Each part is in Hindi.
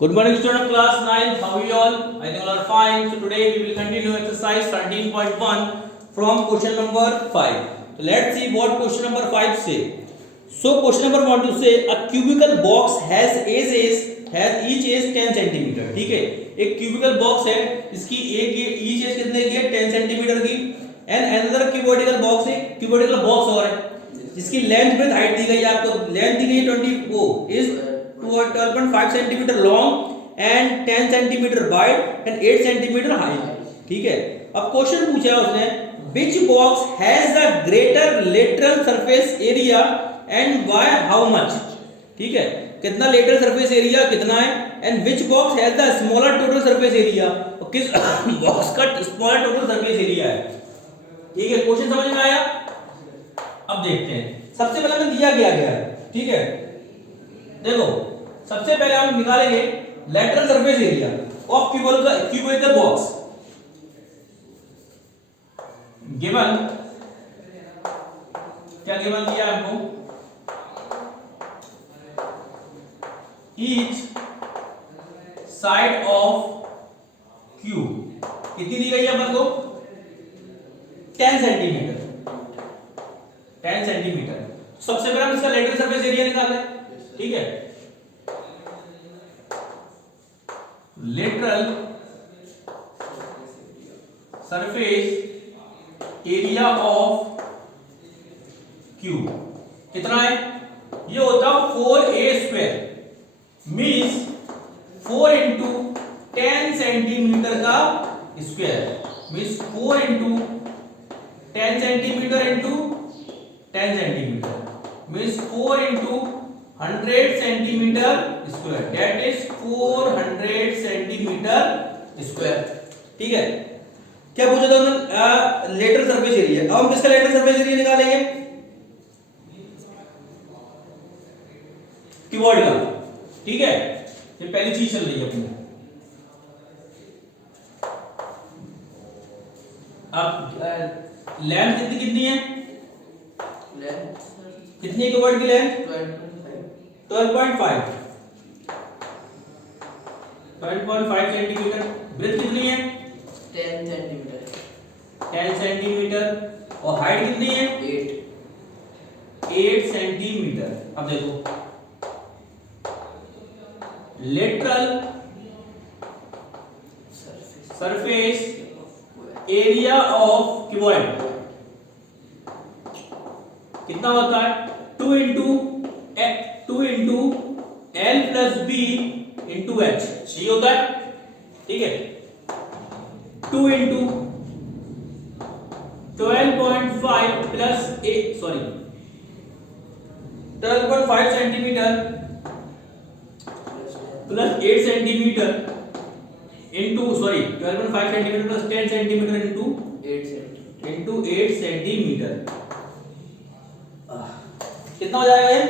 Good morning, student of class 9th. How are you all? I think all are fine. So today we will continue exercise 13.1 from question number 5. So let's see what question number 5 say. So question number 1 to say a cubical box has each edge 10 centimeter. ठीक है, एक cubical box है, इसकी एक each edge कितने की है? 10 centimeter की. And another cubical box है, cubical box और है, जिसकी लेंथ विड्थ हाइट दी गई है आपको. लेंथ दी गई है 20 is 12.5 centimeter long and 10 centimeter wide and 8 centimeter high. ठीक है, अब क्वेश्चन पूछा है उसने, which box has the greater lateral surface area and by how much. ठीक है, कितना lateral surface area कितना है, and which box has the smaller total surface area, और किस box का smaller total surface area है. ठीक है, क्वेश्चन समझ में आया. अब देखते हैं, सबसे पहले हमें दिया गया है. ठीक है, देखो सबसे पहले हम निकालेंगे lateral surface area of cubical box. Given क्या गिवन दिया आपको, ईच साइड ऑफ क्यूब कितनी दी गई है अपन को, 10 सेंटीमीटर. 10 सेंटीमीटर. सबसे पहले हम इसका लेटरल सरफेस एरिया निकाल लें. ठीक है, lateral surface area of cube कितना है, ये होता है 4a² मीन्स 4 इंटू 10 सेंटीमीटर का square, means 4 into 10 centimetre into 10 centimetre means 4 into 100 centimetre square, that is 400 centimetre square. ठीक है, क्या पूछा था उन्होंने, लेटरल सरफेस एरिया. अब हम किसका लेटरल सरफेस एरिया निकालेंगे, क्यूबॉइड का. ठीक है, ये पहली चीज चल रही है अपनी. अब लेंथ कितनी कितनी है, कितनी है क्यूबॉइड की लेंथ, 12.5 सेंटीमीटर. ब्रेथ कितनी है, 10 सेंटीमीटर. 10 सेंटीमीटर. और हाइट कितनी है, 8 सेंटीमीटर. अब देखो lateral surface area of cuboid कितना होता है, 2 into L plus b into h, ये होता है. ठीक है, 2 into 12.5 plus 12.5 centimetre plus 8 centimetre into 12.5 centimetre plus 10 centimetre into 8 centimetre. कितना हो जाएगा ये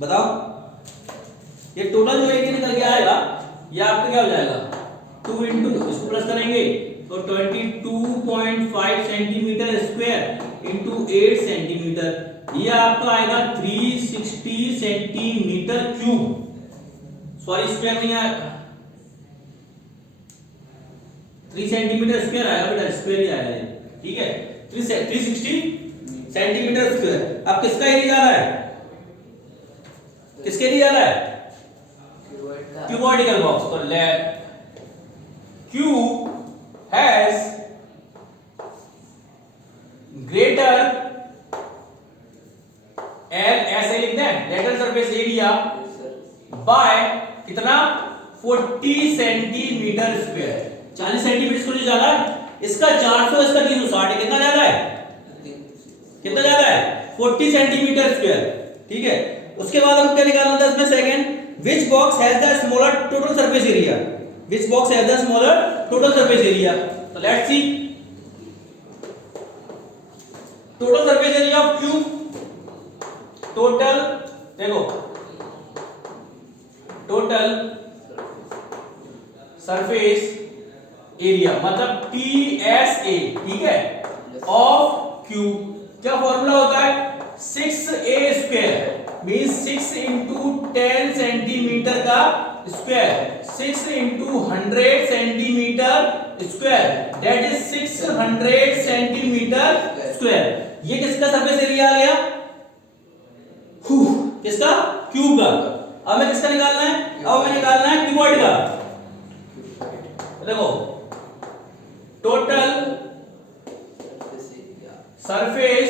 बताओ. ये टोटल जो एरिया निकल के आएगा, ये आपका क्या हो जाएगा, 2 इंटू इसको प्लस करेंगे तो 22.5 सेंटीमीटर स्क्वायर इंटू 8 सेंटीमीटर, ये आपका आएगा 360 सेंटीमीटर क्यूब. स्क्वायर नहीं आएगा, 3 सेंटीमीटर स्क्वायर आएगा बेटा, स्क्वायर ही आएगा. ठीक है, 360 सेंटीमीटर स्क्वायर. अब किसका एरिया जा रहा है, किसके लिए जा रहा है, क्यूबॉइडिकल बॉक्स. तो क्यूब हैज ग्रेटर ऐसे लिखते हैं लेटरल सरफेस एरिया बाय कितना, 40 सेंटीमीटर स्क्वायर. 40 सेंटीमीटर स्क्वायर ज्यादा है, इसका 400, इसका 360 है. कितना ज्यादा है, कितना ज्यादा है, 40 सेंटीमीटर स्क्वायर. ठीक है, उसके बाद हम क्या निकालना था इसमें, second, which box has the smaller total surface area, which box has the smaller total surface area. so let's see total surface area of cube. total देखो total surface area मतलब TSA. ठीक है, ऑफ क्यूब क्या फॉर्मूला होता है, 6a² मीन्स 6 into 10 सेंटीमीटर का square, 6 into 100 centimetre square, that is 600 centimetre square. ये किसका सरफेस एरिया आ गया? किसका? क्यूब का। अब मैं किसका निकालना है? अब हमें निकालना है क्यूबॉइड का। देखो टोटल सरफेस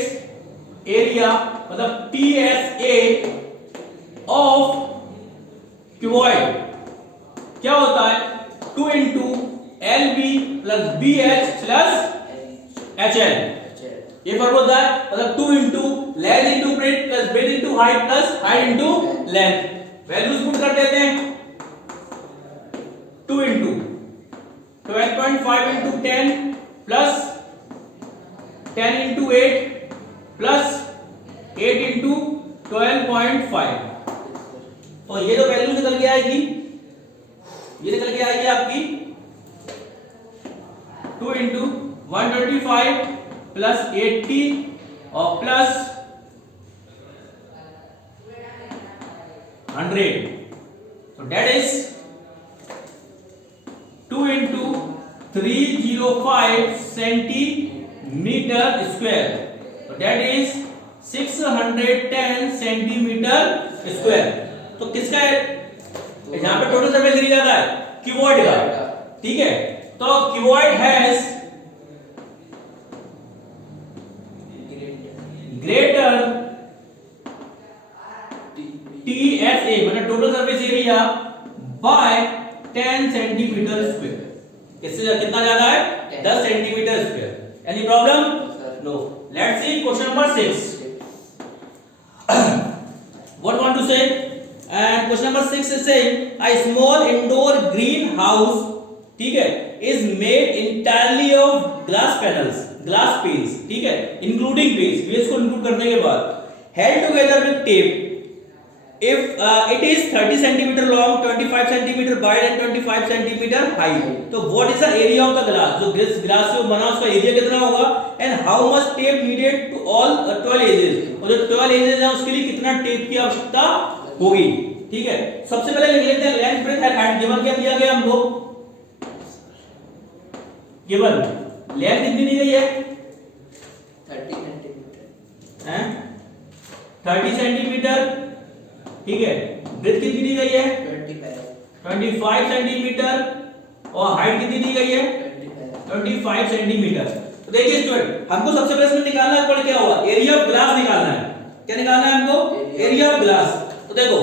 एरिया मतलब TSA ऑफ क्यूबॉइड क्या होता है? 2 into LB plus BH plus HL। ये फॉर्मूला होता है मतलब 2 into length into breadth plus breadth into height plus height into length. Values put कर देते हैं। 2 into 12.5 into 10 plus 10 into 8 plus 8 into 12.5। तो ये तो वैल्यू निकल के आएगी, ये निकल के आएगी आपकी 2 into 125 plus 80 और plus 100। So that is 2 into 305 centimeter square। So that is 610 centimeter square। तो किसका है? यहाँ पे टोटल सरफेस एरिया जाता है क्यूबॉइड का, ठीक है। तो क्यूबॉइड हैज ग्रेटर TSA मतलब total surface area by 10 centimetre square. इससे कितना ज्यादा है? 10 centimetre square. Any problem? No. Let's see question number 6। What want to say? And question number 6 is saying a small indoor greenhouse, ठीक है, is made entirely of glass panels, glass panes, ठीक है, including base, base को include करने के बाद held together with tape। If it is 30 centimeter long, 25 centimeter wide and 25 centimeter high, तो what is the area of the glass? जो glass से बना उसका एरिया कितना होगा? And how much tape needed to all 12 edges? और जो 12 edges हैं उसके लिए कितना टेप की आवश्यकता होगी? ठीक है, सबसे पहले लिख लेते हैं length breadth and height. Given क्या दिया गया हमको? गिवन लेंथ कितनी दी गई है? 30 सेंटीमीटर हैं 30 सेंटीमीटर, ठीक है। ब्रेथ कितनी दी गई है? 25 सेंटीमीटर और हाइट कितनी दी गई है? 25 सेंटीमीटर। तो देखिए स्टूडेंट, हमको सबसे पहले इसमें निकालना पड़ क्या होगा? एरिया ऑफ ग्लास निकालना है। क्या निकालना है हमको? Area of glass. तो देखो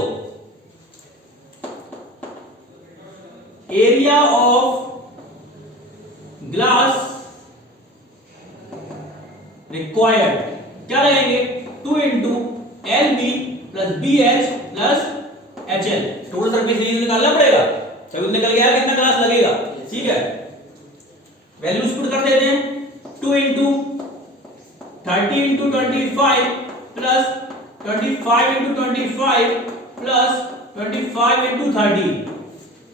एरिया ऑफ ग्लास रिक्वायर्ड क्या लगेंगे? 2 into LB plus BH plus HL। Total surface area निकालना पड़ेगा। चलो निकल गया कितना ग्लास लगेगा, ठीक है। वैल्यूज पुट कर देते हैं। 2 into 30 into 25 plus 25 into 25 plus 25 into 30,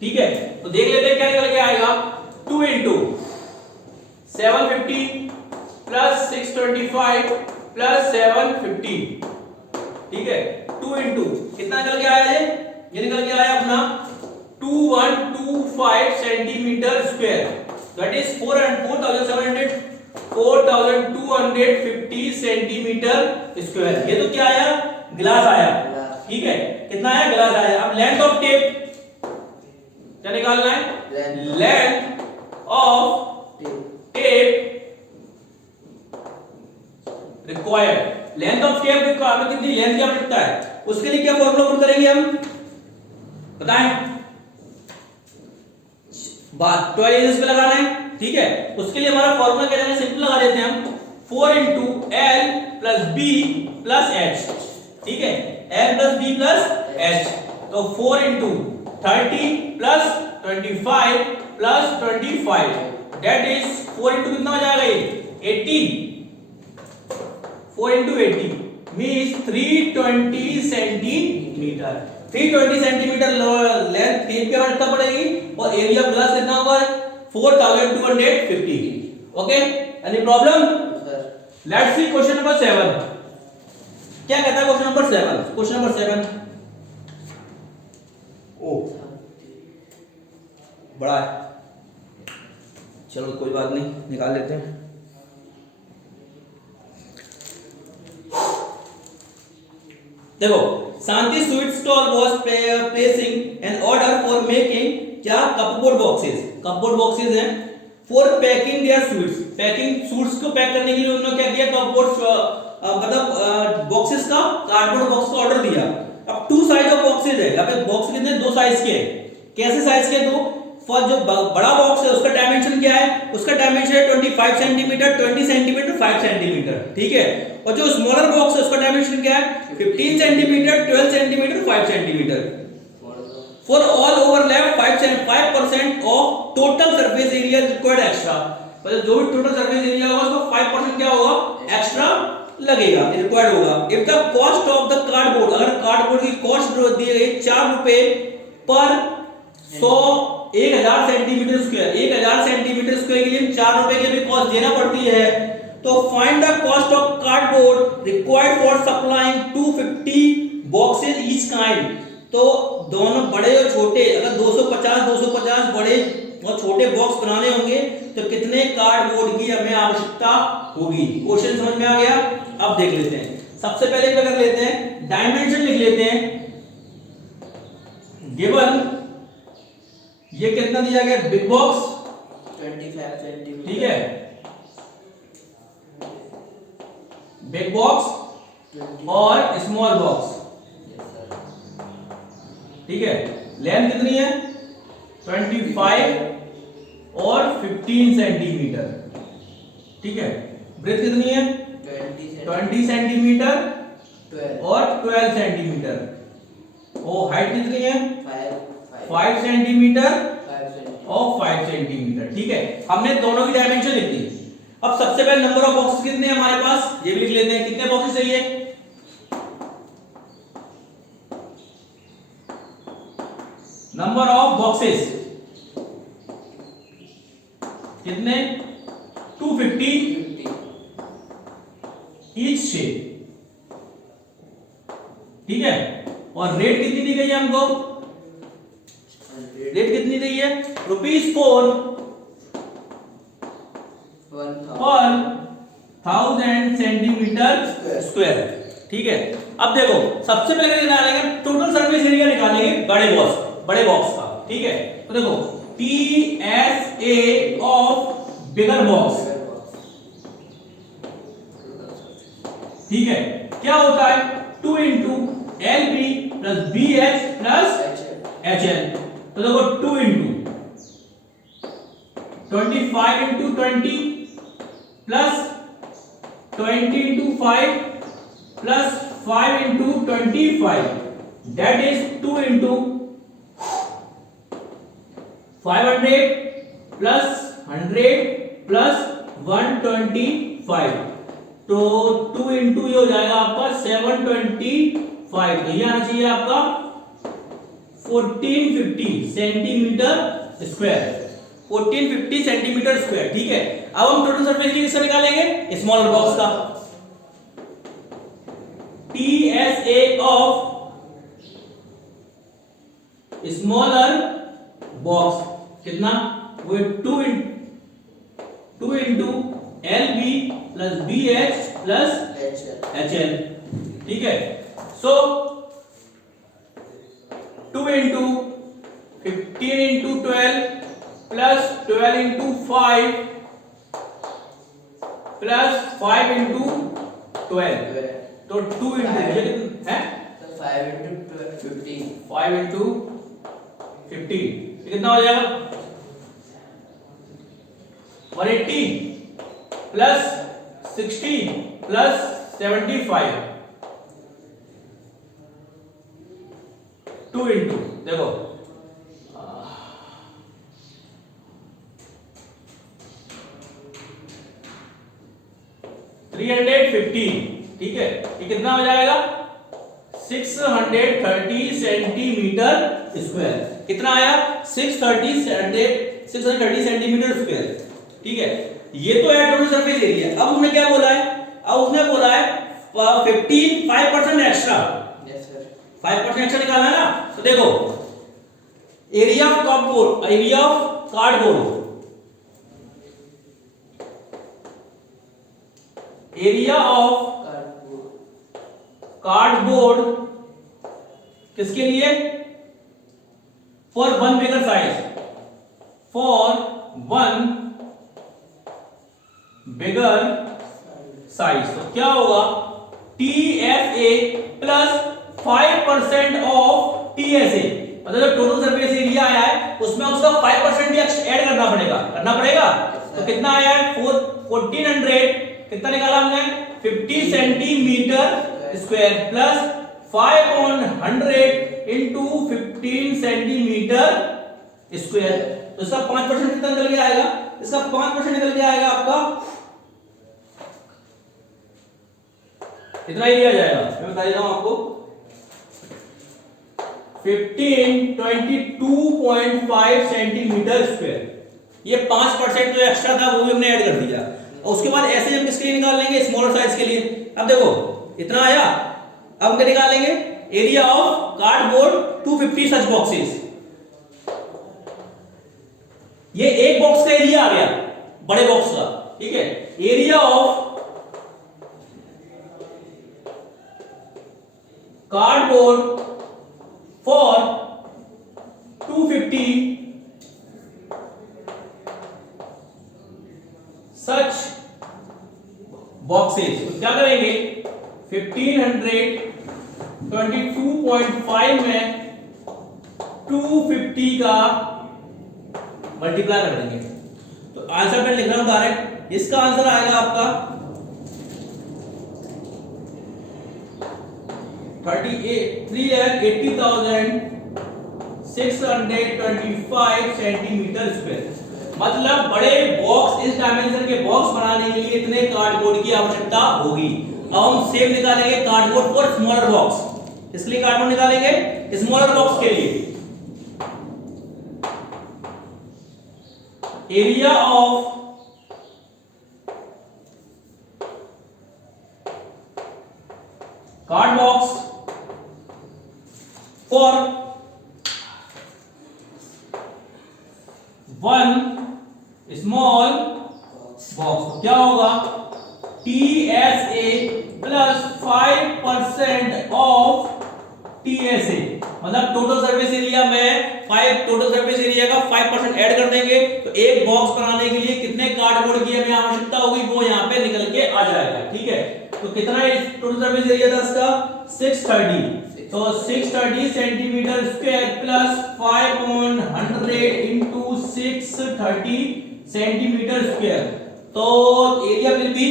ठीक है। तो देख लेते हैं क्या निकल के आएगा। 2 into 750 plus 625 plus 750, ठीक है। 2 into कितना निकल के आया? ये निकल के आया अपना 2125 centimetre square, that is 4250 centimetre square. ये तो क्या आया? ग्लास आया, ठीक है। कितना आया? ग्लास आया। अब लेंथ ऑफ टेप क्या निकालना है? Length of tape required. Length of tape required कितनी लेंथ की आवश्यकता है? उसके लिए क्या फॉर्मूला पुट करेंगे हम? बताएं। बात 12 एजेस पे लगाना है, ठीक है। उसके लिए हमारा फॉर्मूला क्या है? सिंपल लगा देते हैं हम 4 into L plus B plus H, ठीक है। L plus B plus H, तो 4 into 30 plus 25 plus 25, that is 4 into कितना हो जाएगा? ये 80। 4 into 80 means 320 centimetre. 320 centimetre length tape की आवश्यकता पड़ेगी और एरिया ऑफ ग्लास कितना होगा? 4250। Okay, any problem? Let's see question number 7। क्या कहता है क्वेश्चन नंबर 7? क्वेश्चन नंबर 7 ओ बड़ा है, चलो कोई बात नहीं, निकाल लेते हैं। देखो, Shanti sweet stall was placing an order for making क्या कपबोर्ड बॉक्सेस हैं for packing their sweets. Packing sweets को पैक करने के लिए उन्होंने क्या किया, कपबोर्ड मतलब बॉक्सेस का, कार्डबोर्ड बॉक्स का ऑर्डर दिया। अब टू साइज ऑफ बॉक्सेस है, यहाँ पे बॉक्स कितने, दो साइज के हैं। कैसे साइज के दो? फर्स्ट जो बड़ा बॉक्स है उसका डायमेंशन क्या है, उसका डायमेंशन है 25 सेंटीमीटर, 20 सेंटीमीटर, 5 सेंटीमीटर, ठीक है। और जो स्मॉलर बॉक्स है उसका डायमेंशन क्या है, 15 centimetre, 12 centimetre, 5 centimetre. For all overlap 5% of total surface area required extra, मतलब जो भी टोटल सरफेस एरिया होगा उसका 5% क्या होगा, एक्स्ट्रा लगेगा, रिक्वायर्ड होगा। If the cost of the cardboard, अगर कार्डबोर्ड की कॉस्ट दी गई 4 रुपए पर 1000 सेंटीमीटर स्क्वायर, 1000 सेंटीमीटर स्क्वायर के लिए 4 रुपए की भी कॉस्ट देना पड़ती है। तो find the cost of cardboard required for supplying 250 boxes each kind. तो दोनों बड़े और छोटे, अगर 250 बड़े और छोटे बॉक्स बनाने होंगे तो कितने कार्डबोर्ड की हमें आवश्यकता होगी। क्वेश्चन समझ में आ गया? अब देख लेते हैं। सबसे पहले क्या कर लेते हैं, डायमेंशन लिख लेते हैं। गिवन ये कितना दिया गया, बिग बॉक्स 25 सेंटीमीटर, ठीक है, बिग बॉक्स और स्मॉल बॉक्स, ठीक है। लेंथ कितनी है, 25 और 15 सेंटीमीटर, ठीक है। ब्रेथ कितनी है, 20 सेंटीमीटर और 12 सेंटीमीटर। और हाइट कितनी है, 5 सेंटीमीटर और 5 सेंटीमीटर, ठीक है। हमने दोनों की डायमेंशन लिख दी। अब सबसे पहले नंबर ऑफ बॉक्सेस कितने हैं हमारे पास, ये भी लिख लेते हैं। कितने बॉक्सेस चाहिए, नंबर ऑफ बॉक्सेस कितने, 250 ईच शेप, ठीक है। और रेट कितनी दी गई है हमको, रेट कितनी दी है, ₹4 पर 1000 सेंटीमीटर स्क्वायर, ठीक है। अब देखो, सबसे पहले निकालेंगे टोटल सरफेस एरिया, निकालेंगे बड़े बॉक्स का, ठीक है। तो देखो TSA ऑफ बिगर बॉक्स, ठीक है, क्या होता है, 2 into LB plus BH plus HL। तो देखो 2 into 25 into 20 plus 20 into 5 plus 5 into 25, that is 2 into 500 plus 100 plus 125। तो 2 into ये हो जाएगा आपका 725। तो ये आना चाहिए आपका 1450 सेंटीमीटर स्क्वायर, 1450 सेंटीमीटर स्क्वायर, ठीक है। अब हम टोटल सरफेस एरिया किसका निकालेंगे, स्मॉलर बॉक्स का। TSA ऑफ स्मॉलर बॉक्स कितना, वो 2 into LB plus BH plus HL, ठीक है। सो 2 into 15 into 12 plus 12 into 5 plus 5 into 12, तो 2 into है 5 into 15, 5 into 15 कितना हो जाएगा, 180 प्लस 60 प्लस 75, 2 into देखो 350, ठीक है। ये कितना हो जाएगा, 630 सेंटीमीटर स्क्वायर। कितना आया, 630 सेंटीमीटर स्क्वायर, ठीक है। ये तो है टोटल सरफेस एरिया। अब उसने क्या बोला है, अब उसने बोला है 5% एक्स्ट्रा, Yes, sir. 5% एक्स्ट्रा निकालना है ना। तो देखो area of cardboard, area of cardboard, area of Cardboard. Cardboard किसके लिए? For one bigger size, for one bigger size. तो क्या होगा? TFA प्लस 5% ऑफ TSA, मतलब जो टोटल सरफेस एरिया आया है उसमें उसका 5% भी ऐड करना पड़ेगा। तो कितना आया है? 1400, कितना निकाला हमने? 50 centimetre square plus 5 on 100 into 15 centimetre square. तो इसका 5% कितना निकल के आएगा? इसका 5% निकल के आएगा आपका कितना एरिया जाएगा? मैं बता देता हूं आपको, 1522.5 सेंटीमीटर स्क्वायर। ये 5% जो एक्स्ट्रा था वो भी हमने ऐड कर दिया। और उसके बाद ऐसे हम किसके लिए निकाल लेंगे? स्मॉलर साइज के लिए। अब देखो इतना आया, अब हम क्या निकाल लेंगे? Area of cardboard 250 such boxes. ये एक बॉक्स का एरिया आ गया, बड़े बॉक्स का, ठीक है। Area of cardboard for 250 such boxes. तो क्या करेंगे? 1522.5 में 250 का मल्टीप्लाई कर देंगे। तो आंसर मैं लिख रहा हूं डायरेक्ट। इसका आंसर आएगा आपका 3,80,625 सेंटीमीटर स्क्वायर। मतलब बड़े बॉक्स, इस डायमेंशन के बॉक्स बनाने के लिए इतने कार्डबोर्ड की आवश्यकता होगी। अब हम सेम निकालेंगे कार्डबोर्ड फॉर स्मॉलर बॉक्स। इसलिए कार्डबोर्ड निकालेंगे स्मॉलर बॉक्स के लिए। Area of card box for one small box क्या होगा? TSA प्लस 5% ऑफ TSA, मतलब टोटल सरफेस एरिया में 5, टोटल सरफेस एरिया का 5% ऐड कर देंगे। तो एक बॉक्स बनाने के लिए कितने कार्डबोर्ड की हमें आवश्यकता होगी वो यहाँ पे निकल के आ जाएगा, ठीक है। तो कितना टोटल सरफेस एरिया था इसका? 630। तो 630 centimetre square plus 5 on 100 into 630 centimetre square. तो area will be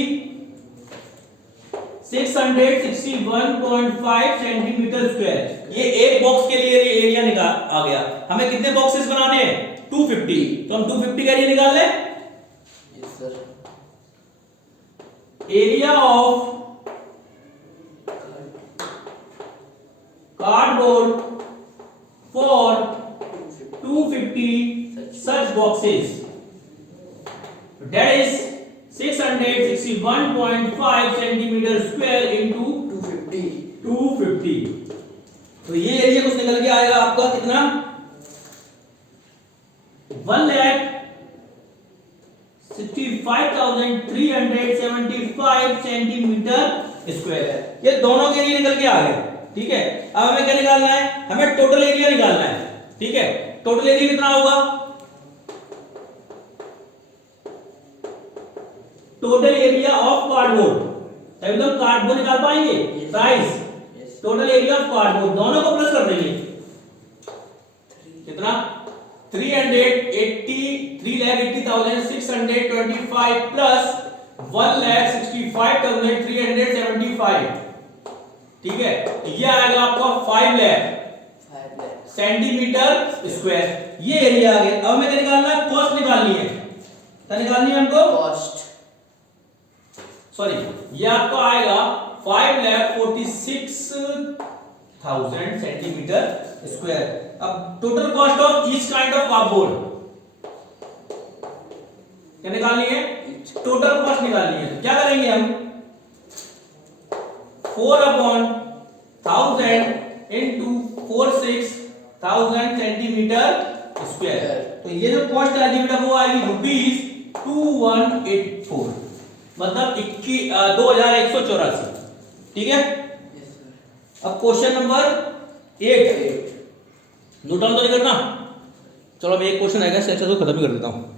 661.5 centimetre square. ये एक बॉक्स के लिए एरिया निकाल आ गया। हमें कितने बॉक्सेस बनाने हैं? 250। तो हम 250 का एरिया निकाल लें। Yes, sir. Area of cardboard for 250 such boxes, that is 661.5 centimetre square into 250। तो ये एरिया कुछ निकल के आएगा आपका कितना? 1,65,375 सेंटीमीटर स्क्वायर। ये दोनों के लिए निकल के आ गए, ठीक है। अब हमें क्या निकालना है? हमें टोटल एरिया निकालना है, ठीक है। टोटल एरिया कितना होगा? टोटल एरिया ऑफ कार्डबोर्ड, तभी तो हम कार्डबोर्ड निकाल पाएंगे। Price total area of cardboard, दोनों को प्लस कर देंगे। कितना? 3,80,625 प्लस 1,65,375, ठीक है। ये आएगा आपका 5 लाख सेंटीमीटर स्क्वायर। ये एरिया आ गया। अब हमें क्या निकालना है? कॉस्ट निकालनी है। क्या निकालनी है हमको? कॉस्ट, सॉरी, ये आपका आएगा 5,46,000 सेंटीमीटर स्क्वायर। अब total cost of each kind of cardboard क्या निकालनी है? टोटल कॉस्ट निकालनी है। तो क्या करेंगे हम? 4/1000 into 46,000 सेंटीमीटर स्क्वायर। तो ये जो कॉस्ट आ जाएगी बेटा वो आएगी ₹2184, मतलब 2184। ठीक है। Yes, sir. अब क्वेश्चन नंबर 8 नोट डाउन तो नहीं करना। चलो अब एक क्वेश्चन आएगा, सेक्शन को खत्म ही कर देता हूँ।